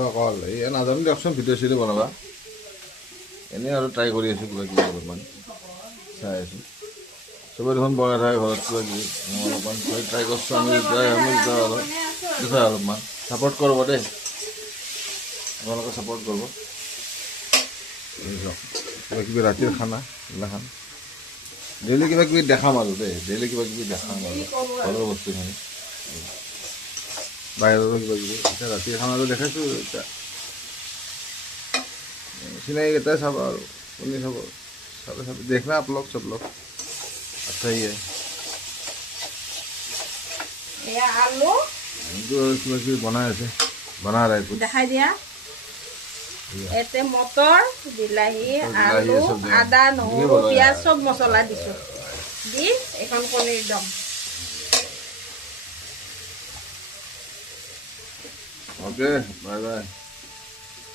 অকল এই নাজানো দিয়কচোন ভিডিঅ' চিডিঅ' বনাবা এনেই আৰু ট্ৰাই কৰি আছোঁ কিবা কিবি অলপমান চাই আছোঁ চবেই দেখোন বনাই থাকে ঘৰত কিবা কিবি অলপমান ট্ৰাই কৰিছোঁ আমি যেতিয়া অলপ দেখা অলপমান ছাপৰ্ট কৰিব দেই আপোনালোকে ছাপৰ্ট কৰিব কিবা কিবি ৰাতিৰ খানা এইগিলাখান ডেইলি কিবা কিবি দেখাম আৰু দেই ডেইলি কিবা কিবি দেখাম আৰু ঘৰৰ বস্তুখিনি বাহিৰৰো কিবা কিবি এতিয়া ৰাতিৰ খানাটো দেখাইছোঁ এতিয়া চিনাকিকেইটাই চাব আৰু কোনে চাব চাবে চাবে দেখনা आप लोग सब लोग अच्छा ही है आलू किबा किबि बनाই আছে बना रहा है দেখাই দিয়া এতে মটৰ বিলাহী আলু আদা নহৰু পিঁয়াজ চব মছলা দিছোঁ দি এখন পনীৰ দম ओके बाय बाय